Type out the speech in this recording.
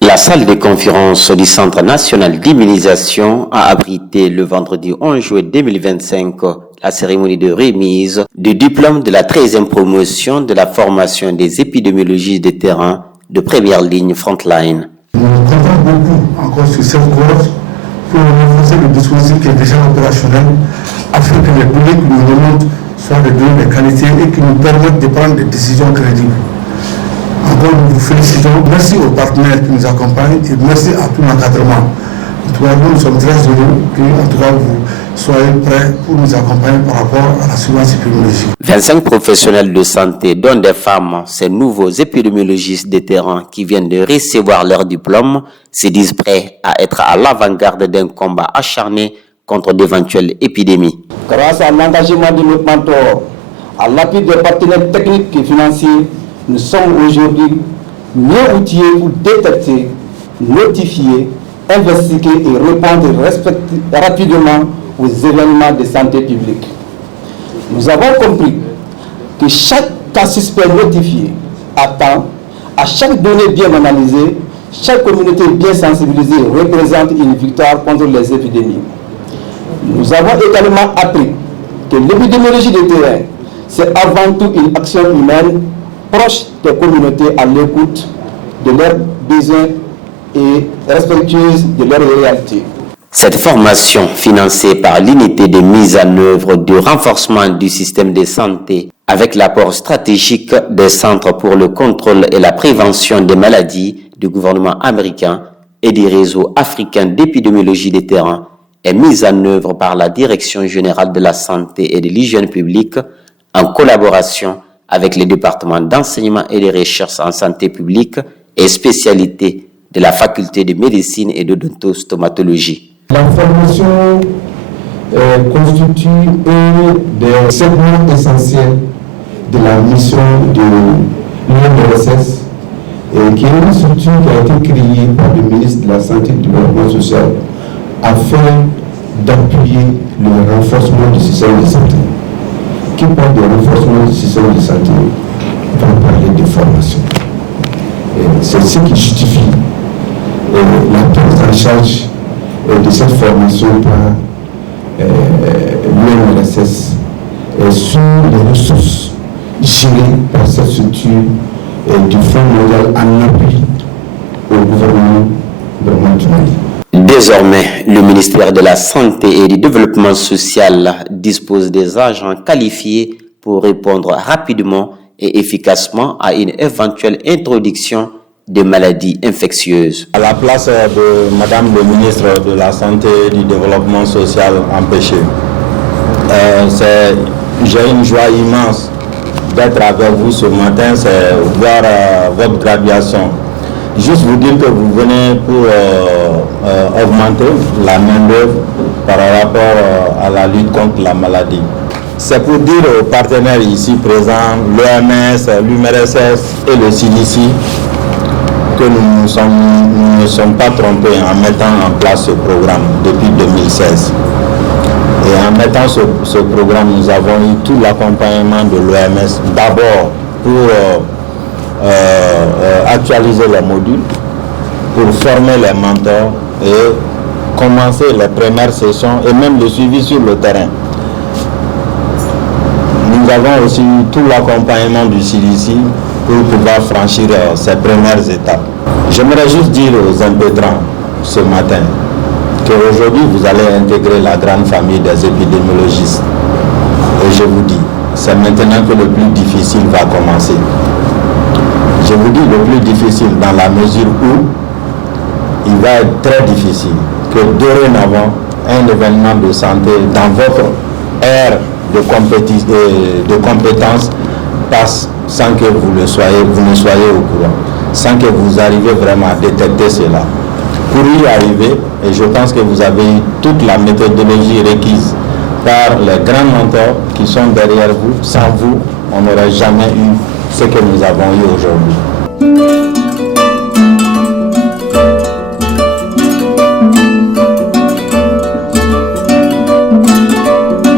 La salle de conférence du Centre national d'immunisation a abrité le vendredi 11 juillet 2025 la cérémonie de remise du diplôme de la 13e promotion de la formation des épidémiologistes de terrain de première ligne Frontline. Nous comptons beaucoup encore sur cette cohorte pour renforcer le dispositif qui est déjà opérationnel afin que les données que nous remontent soient des données de qualité et qui nous permettent de prendre des décisions crédibles. Encore, nous vous félicitons. Merci aux partenaires qui nous accompagnent et merci à tout l'encadrement. En tout cas, nous sommes très heureux que, en tout cas, vous soyez prêts pour nous accompagner par rapport à la surveillance épidémiologique. 25 professionnels de santé, dont des femmes, ces nouveaux épidémiologistes de terrain qui viennent de recevoir leur diplôme, se disent prêts à être à l'avant-garde d'un combat acharné contre d'éventuelles épidémies. Grâce à l'engagement de notre mentor, à l'appui des partenaires techniques et financiers, nous sommes aujourd'hui mieux outillés pour détecter, notifier, investiguer et répondre rapidement aux événements de santé publique. Nous avons compris que chaque cas suspect notifié à temps, à chaque donnée bien analysée, chaque communauté bien sensibilisée représente une victoire contre les épidémies. Nous avons également appris que l'épidémiologie de terrain, c'est avant tout une action humaine proche des communautés à l'écoute de leurs besoins et respectueuse de leurs réalités. Cette formation, financée par l'unité de mise en œuvre du renforcement du système de santé avec l'apport stratégique des centres pour le contrôle et la prévention des maladies du gouvernement américain et du réseau africain d'épidémiologie des terrains, est mise en œuvre par la Direction générale de la santé et de l'hygiène publique en collaboration avec les départements d'enseignement et de recherche en santé publique et spécialités de la faculté de médecine et d'odontostomatologie. La formation constitue un des segments essentiels de la mission de l'UNRSS, qui est une structure qui a été créée par le ministre de la Santé et du Développement social afin d'appuyer le renforcement du système de santé. Qui parle de renforcement du système de santé va parler de formation. C'est ce qui justifie la prise en charge de cette formation par l'UNRSS sur les ressources gérées par cette structure du Fonds mondial en appui au gouvernement du Mali. Désormais, le ministère de la Santé et du Développement social dispose des agents qualifiés pour répondre rapidement et efficacement à une éventuelle introduction de maladies infectieuses. À la place de Madame le ministre de la Santé et du Développement social empêché, j'ai une joie immense d'être avec vous ce matin, c'est voir votre graduation. Juste vous dire que vous venez pour augmenter la main-d'œuvre par rapport à la lutte contre la maladie. C'est pour dire aux partenaires ici présents, l'OMS, l'UMRSS et le CDC, que nous ne sommes pas trompés en mettant en place ce programme depuis 2016. Et en mettant ce programme, nous avons eu tout l'accompagnement de l'OMS, d'abord pour actualiser les modules, pour former les mentors et commencer les premières sessions et même le suivi sur le terrain. Nous avons aussi eu tout l'accompagnement du CDC pour pouvoir franchir ces premières étapes. J'aimerais juste dire aux impétrants ce matin qu'aujourd'hui vous allez intégrer la grande famille des épidémiologistes. Et je vous dis, c'est maintenant que le plus difficile va commencer. Je vous dis le plus difficile dans la mesure où il va être très difficile que dorénavant un événement de santé dans votre ère de compétences passe sans que vous ne soyez au courant, sans que vous arriviez vraiment à détecter cela. Pour y arriver, et je pense que vous avez eu toute la méthodologie requise par les grands mentors qui sont derrière vous, sans vous, on n'aurait jamais eu ce que nous avons eu aujourd'hui.